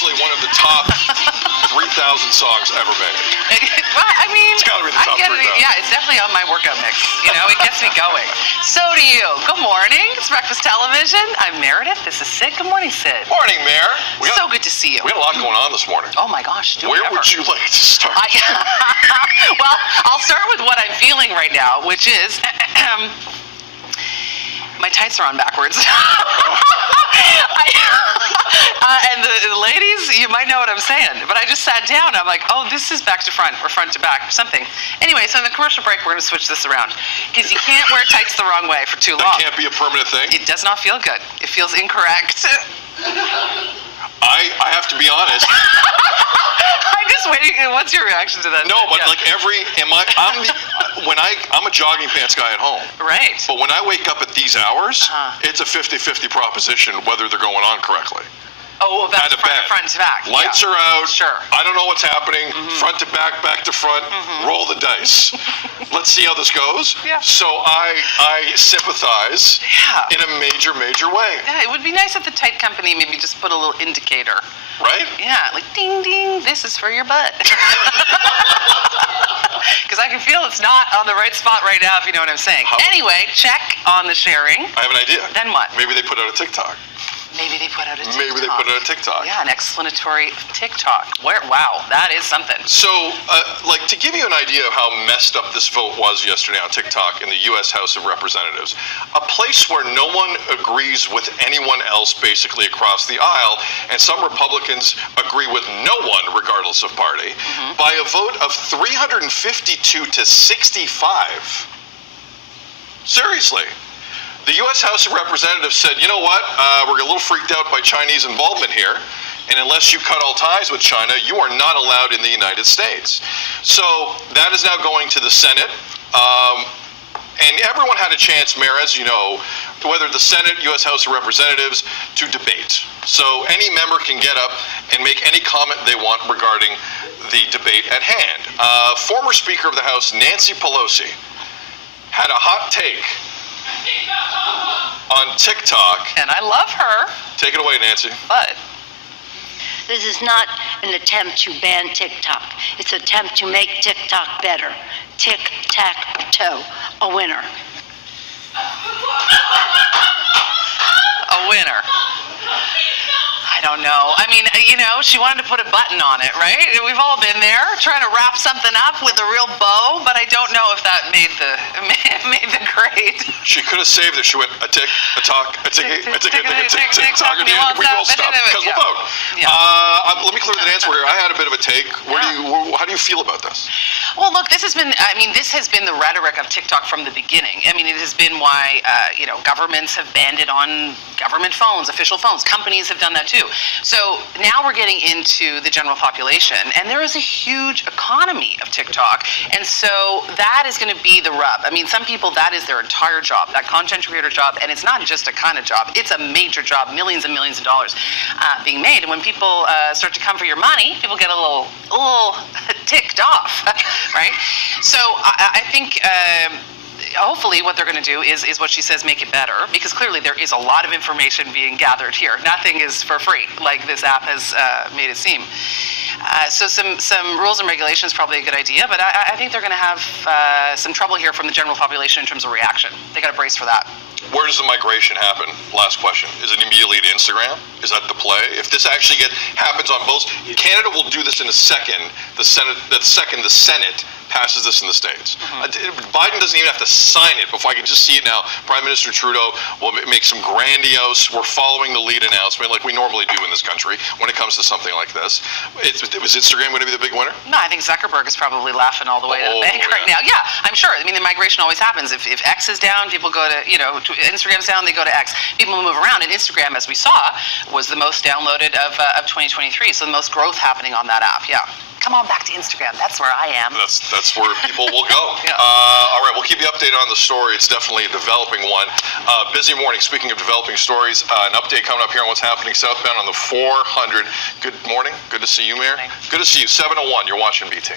easily one of the top 3,000 songs ever made. Well, I mean, It's gotta be the top 3,000. Yeah, it's definitely on my workout mix. You know, it gets me going. So do you. Good morning. It's Breakfast Television. I'm Meredith. This is Sid. Good morning, Sid. Morning, Mayor. So good to see you. We had a lot going on this morning. Oh my gosh. Where would you like to start? Well, I'll start with what I'm feeling right now, which is my tights are on backwards. And the ladies, you might know what I'm saying, but I just sat down. I'm like, oh, this is back to front or front to back or something. Anyway, so in the commercial break, we're going to switch this around because you can't wear tights the wrong way for too long. That can't be a permanent thing? It does not feel good. It feels incorrect. I have to be honest. I'm just waiting. What's your reaction to that? No, but like I'm a jogging pants guy at home. Right. But when I wake up at these hours, it's a 50-50 proposition whether they're going on correctly. Oh, well, that's front to back. Lights are out. Sure. I don't know what's happening. Front to back to front. Roll the dice. Let's see how this goes. Yeah. So I sympathize in a major way. Yeah, it would be nice if the tight company maybe just put a little indicator. Right? Yeah, like ding ding, this is for your butt. Because I can feel it's not on the right spot right now, if you know what I'm saying. Anyway, check on the sharing. I have an idea. Then what? Maybe they put out a TikTok. Maybe they put out a TikTok. Yeah, an explanatory TikTok. Wow, that is something. So, to give you an idea of how messed up this vote was yesterday on TikTok in the U.S. House of Representatives, a place where no one agrees with anyone else basically across the aisle, and some Republicans agree with no one regardless of party, by a vote of 352 to 65. Seriously. The U.S. House of Representatives said, you know what, we're a little freaked out by Chinese involvement here, and unless you cut all ties with China, you are not allowed in the United States. So that is now going to the Senate, and everyone had a chance, Mayor, as you know, whether the Senate, U.S. House of Representatives, to debate. So any member can get up and make any comment they want regarding the debate at hand. Former Speaker of the House, Nancy Pelosi, had a hot take on TikTok. And I love her. Take it away, Nancy. But this is not an attempt to ban TikTok. It's an attempt to make TikTok better. Tic-tac-toe, a winner. A winner. I don't know. I mean, you know, she wanted to put a button on it, right? We've all been there trying to wrap something up with a real bow, but I don't know if that made the grade. She could have saved it. She went a tick, a talk, a tick, a tick, a tick, a tick, tick, tock, and we will stop because we'll vote. Let me clear the dance here. I had a bit of a take. How do you feel about this? Well, look, this has been the rhetoric of TikTok from the beginning. I mean, it has been why, governments have banned it on government phones, official phones. Companies have done that too. So now we're getting into the general population, and there is a huge economy of TikTok, and so that is going to be the rub. I mean, some people, that is their entire job, that content creator job, and it's not just a kind of job. It's a major job, millions and millions of dollars being made, and when people start to come for your money, people get a little ticked off, right? So I think hopefully what they're going to do is what she says, make it better, because clearly there is a lot of information being gathered here. Nothing is for free, like this app has made it seem. So some rules and regulations is probably a good idea, but I think they're going to have some trouble here from the general population in terms of reaction. They got to brace for that. Where does the migration happen? Last question. Is it immediately to Instagram? Is that the play? If this actually happens on both, Canada will do this in a second. The Senate passes this in the States. Biden doesn't even have to sign it before I can just see it now. Prime Minister Trudeau will make some grandiose, we're following the lead announcement like we normally do in this country when it comes to something like this. Was Instagram going to be the big winner? No, I think Zuckerberg is probably laughing all the way to the bank right now. Yeah, I'm sure. I mean, the migration always happens. If X is down, people go to, Instagram's down, they go to X. People move around, and Instagram, as we saw, was the most downloaded of 2023, so the most growth happening on that app, yeah. Come on back to Instagram. That's where I am. That's where people will go. All right, we'll keep you updated on the story. It's definitely a developing one. Busy morning. Speaking of developing stories, an update coming up here on what's happening southbound on the 400. Good morning. Good to see you, Mayor. Good to see you. 7:01. You're watching BT.